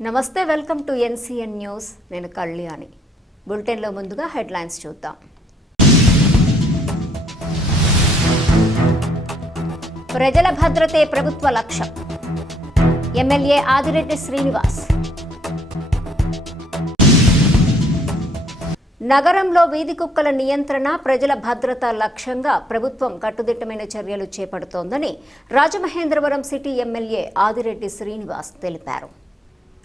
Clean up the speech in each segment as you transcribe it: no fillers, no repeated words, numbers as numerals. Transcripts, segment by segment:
నమస్తే, welcome to NCN news. నేను కళ్యాణి. బులెటిన్లో ముందుగా హెడ్లైన్స్ చూద్దాం. ప్రజల భద్రతే ప్రభుత్వ లక్ష్యం. ఎమ్మెల్యే ఆదిరెడ్డి శ్రీనివాస్. నగరంలో వీధి కుక్కల నియంత్రణ, ప్రజల భద్రత లక్ష్యంగా ప్రభుత్వం కట్టుదిట్టమైన చర్యలు చేపడుతోందని రాజమహేంద్రవరం సిటీ ఎమ్మెల్యే ఆదిరెడ్డి శ్రీనివాస్ తెలిపారు.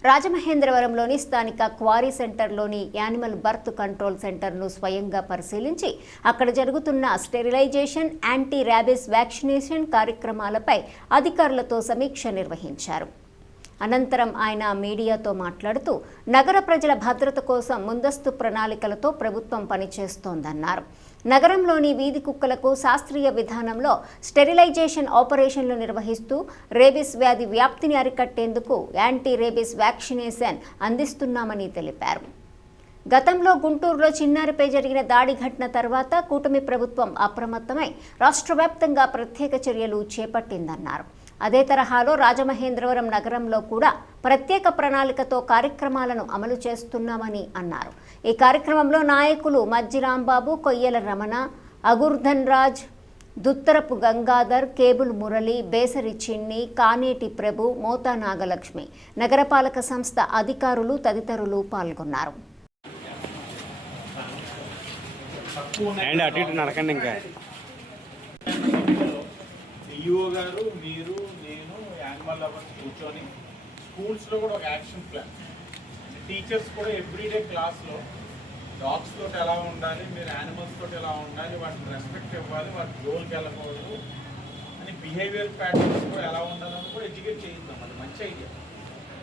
రాజమహేంద్రవరంలోని స్థానిక క్వారీ సెంటర్లోని యానిమల్ బర్త్ కంట్రోల్ సెంటర్ను స్వయంగా పరిశీలించి అక్కడ జరుగుతున్న స్టెరిలైజేషన్, యాంటీ ర్యాబిస్ వ్యాక్సినేషన్ కార్యక్రమాలపై అధికారులతో సమీక్ష నిర్వహించారు. అనంతరం ఆయన మీడియాతో మాట్లాడుతూ నగర ప్రజల భద్రత కోసం ముందస్తు ప్రణాళికలతో ప్రభుత్వం పనిచేస్తోందన్నారు. నగరంలోని వీధి కుక్కలకు శాస్త్రీయ విధానంలో స్టెరిలైజేషన్ ఆపరేషన్లు నిర్వహిస్తూ రేబిస్ వ్యాధి వ్యాప్తిని అరికట్టేందుకు యాంటీ రేబిస్ వ్యాక్సినేషన్ అందిస్తున్నామని తెలిపారు. గతంలో గుంటూరులో చిన్నారిపై జరిగిన దాడి ఘటన తర్వాత కూటమి ప్రభుత్వం అప్రమత్తమై రాష్ట్ర వ్యాప్తంగా ప్రత్యేక చర్యలు చేపట్టిందన్నారు. అదే తరహాలో రాజమహేంద్రవరం నగరంలో కూడా ప్రత్యేక ప్రణాళికతో కార్యక్రమాలను అమలు చేస్తున్నామని అన్నారు. ఈ కార్యక్రమంలో నాయకులు మజ్జి రాంబాబు, కొయ్యల రమణ, అగుర్ధన్ రాజ్, దుత్తరపు గంగాధర్, కేబుల్ మురళి, బేసరి చిన్ని, కానేటి ప్రభు, మోతా నాగలక్ష్మి, నగరపాలక సంస్థ అధికారులు తదితరులు పాల్గొన్నారు. ఈఓ గారు, మీరు, నేను, యానిమల్ లవర్స్ కూర్చొని స్కూల్స్లో కూడా ఒక యాక్షన్ ప్లాన్, టీచర్స్ కూడా ఎవ్రీడే క్లాస్లో డాగ్స్ తోటి ఎలా ఉండాలి, మీరు యానిమల్స్ తోటి ఎలా ఉండాలి, వాటిని రెస్పెక్ట్ ఇవ్వాలి, వాటి జోలికి వెళ్ళకూడదు అని బిహేవియర్ ప్యాటర్న్స్ కూడా ఎలా ఉండాలని కూడా ఎడ్యుకేట్ చేయిద్దాం. అది మంచి ఐడియా.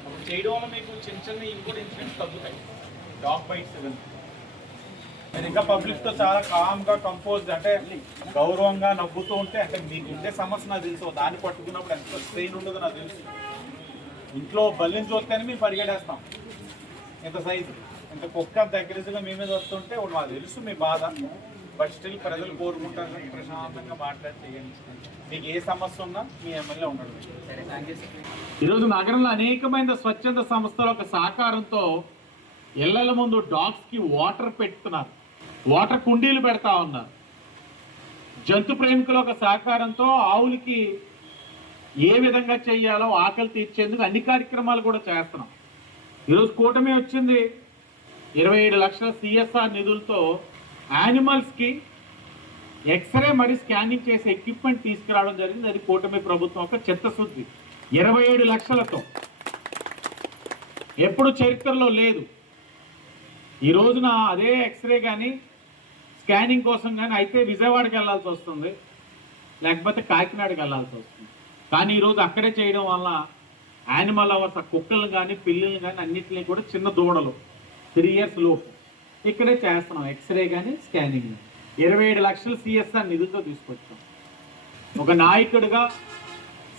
అప్పుడు చేయడం వల్ల మీకు చిన్న చిన్న ఇంకోటి ఇన్సిడెంట్స్ తగ్గుతాయి. డాగ్ బైట్స్ ఇవన్నీ నేను ఇంకా పబ్లిక్తో చాలా కామ్గా కంపోజ్డ్, అంటే గౌరవంగా నవ్వుతూ ఉంటే, అంటే మీకు ఉండే సమస్య నాకు తెలుసు, దాన్ని పట్టుకున్నప్పుడు ఎంత స్ట్రెయిన్ ఉండదో నాకు తెలుసు. ఇంట్లో బల్లిని చూస్తేనే మేము పరిగెడేస్తాం, ఇంత సైజు, ఇంత కుక్క దగ్గరగా మీ మీద వస్తుంటే మాకు తెలుసు మీ బాధ. బట్ స్టిల్ ప్రజలు కోరుకుంటారు ప్రశాంతంగా మాట్లాడి చేయండి. మీకు ఏ సమస్య ఉన్నా మీ ఎమ్మెల్యే ఉండడం. ఈరోజు నగరంలో అనేకమైన స్వచ్ఛంద సంస్థల ఒక సహకారంతో ఇళ్ల ముందు డాగ్స్కి వాటర్ పెడుతున్నారు, వాటర్ కుండీలు పెడతా ఉన్నారు. జంతు ప్రేమికుల ఒక సహకారంతో ఆవులకి ఏ విధంగా చేయాలో ఆకలి తీర్చేందుకు అన్ని కార్యక్రమాలు కూడా చేస్తున్నాం. ఈరోజు కూటమి వచ్చింది 27 లక్షల CSR నిధులతో యానిమల్స్కి ఎక్స్రే మరి స్కానింగ్ చేసే ఎక్విప్మెంట్ తీసుకురావడం జరిగింది. అది కూటమి ప్రభుత్వం ఒక చిత్తశుద్ధి. 27 లక్షలతో ఎప్పుడు చరిత్రలో లేదు. ఈ రోజున అదే ఎక్స్రే కానీ స్కానింగ్ కోసం కానీ అయితే విజయవాడకి వెళ్ళాల్సి వస్తుంది, లేకపోతే కాకినాడకి వెళ్ళాల్సి వస్తుంది. కానీ ఈరోజు అక్కడే చేయడం వల్ల యానిమల్ అవర్స్, కుక్కలను కానీ పిల్లలు కానీ అన్నింటినీ కూడా చిన్న దూడలు 3 years లోపు ఇక్కడే చేస్తున్నాం. ఎక్స్రే కానీ స్కానింగ్. 27 లక్షల CSR నిధులతో తీసుకొచ్చాం. ఒక నాయకుడిగా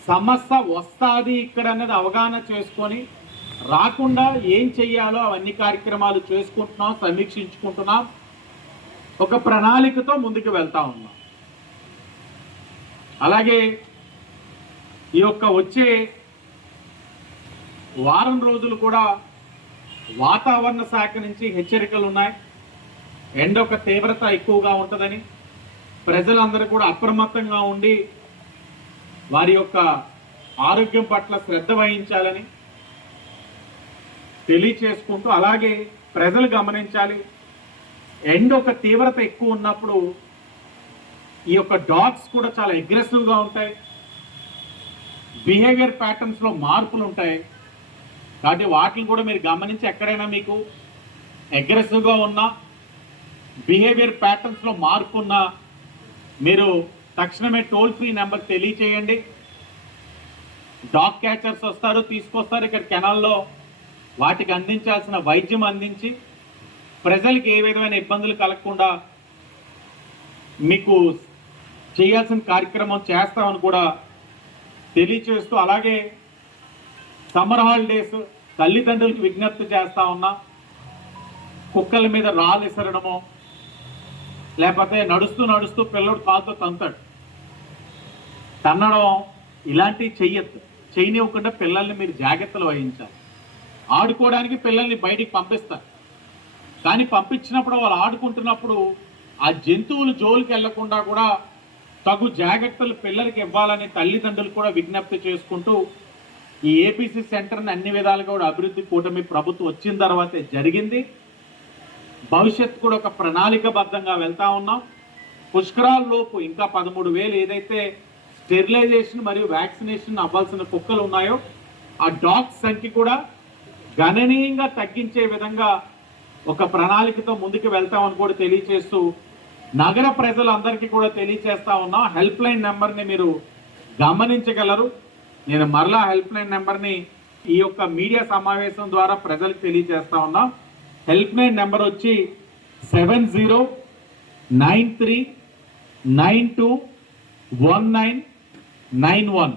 సమస్య వస్తుంది ఇక్కడ అనేది అవగాహన చేసుకొని రాకుండా ఏం చెయ్యాలో అవన్నీ కార్యక్రమాలు చేసుకుంటున్నాం, సమీక్షించుకుంటున్నాం, ఒక ప్రణాళికతో ముందుకు వెళ్తా ఉన్నాం. అలాగే ఈ యొక్క వచ్చే వారం రోజులు కూడా వాతావరణ శాఖ నుంచి హెచ్చరికలు ఉన్నాయి. ఎండ ఒక తీవ్రత ఎక్కువగా ఉంటుందని ప్రజలందరూ కూడా అప్రమత్తంగా ఉండి వారి యొక్క ఆరోగ్యం పట్ల శ్రద్ధ వహించాలని తెలియచేసుకుంటూ, అలాగే ప్రజలు గమనించాలి, ఎండ ఒక తీవ్రత ఎక్కువ ఉన్నప్పుడు ఈ యొక్క డాగ్స్ కూడా చాలా అగ్రెసివ్గా ఉంటాయి, బిహేవియర్ ప్యాటర్న్స్లో మార్పులు ఉంటాయి. కాబట్టి వాటిని కూడా మీరు గమనించి ఎక్కడైనా మీకు అగ్రెసివ్గా ఉన్నా, బిహేవియర్ ప్యాటర్న్స్లో మార్పు ఉన్నా మీరు తక్షణమే టోల్ ఫ్రీ నెంబర్ తెలియచేయండి. డాగ్ క్యాచర్స్ వస్తారు, తీసుకొస్తారు, ఇక్కడ కెనాల్లో వాటికి అందించాల్సిన వైద్యం అందించి ప్రజలకి ఏ విధమైన ఇబ్బందులు కలగకుండా మీకు చేయాల్సిన కార్యక్రమం చేస్తామని కూడా తెలియచేస్తూ, అలాగే సమ్మర్ హాలిడేస్ తల్లిదండ్రులకు విజ్ఞప్తి చేస్తా ఉన్నా, కుక్కల మీద రాళ్ళు విసరడమో లేకపోతే నడుస్తూ నడుస్తూ పిల్లడు కాలుతో తంతాడు, తన్నడం ఇలాంటివి చెయ్యొద్దు. చేయనివ్వకుండా పిల్లల్ని మీరు జాగ్రత్తలు వహించాలి. ఆడుకోవడానికి పిల్లల్ని బయటికి పంపిస్తారు. కానీ పంపించినప్పుడు వాళ్ళు ఆడుకుంటున్నప్పుడు ఆ జంతువులు జోలికి వెళ్లకుండా కూడా తగు జాగ్రత్తలు పిల్లలకి ఇవ్వాలని తల్లిదండ్రులు కూడా విజ్ఞప్తి చేసుకుంటూ ఈ ఏపీసీ సెంటర్ని అన్ని విధాలుగా కూడా అభివృద్ధి కూటమి ప్రభుత్వం వచ్చిన తర్వాతే జరిగింది. భవిష్యత్తు కూడా ఒక ప్రణాళికబద్ధంగా వెళ్తా ఉన్నాం. పుష్కరాల్లోపు ఇంకా 13,000 ఏదైతే స్టెరిలైజేషన్ మరియు వ్యాక్సినేషన్ అవ్వాల్సిన కుక్కలు ఉన్నాయో ఆ డాగ్స్ సంఖ్య కూడా గణనీయంగా తగ్గించే విధంగా ఒక ప్రణాళికతో ముందుకు వెళ్తామని కూడా తెలియజేస్తూ నగర ప్రజలందరికీ కూడా తెలియజేస్తా ఉన్నాం. హెల్ప్ లైన్ నెంబర్ని మీరు గమనించగలరు. నేను మరలా హెల్ప్ లైన్ నెంబర్ని ఈ యొక్క మీడియా సమావేశం ద్వారా ప్రజలకు తెలియజేస్తా ఉన్నాం. హెల్ప్ లైన్ నెంబర్ వచ్చి 7093921991.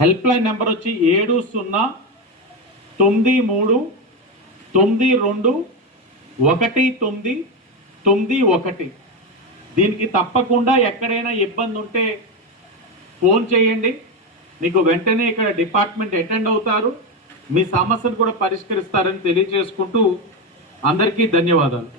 హెల్ప్ లైన్ నెంబర్ వచ్చి 7093921991. దీనికి తప్పకుండా ఎక్కడైనా ఇబ్బంది ఉంటే ఫోన్ చేయండి. మీకు వెంటనే ఇక్కడ డిపార్ట్మెంట్ అటెండ్ అవుతారు, మీ సమస్యను కూడా పరిష్కరిస్తారని తెలియజేసుకుంటూ అందరికీ ధన్యవాదాలు.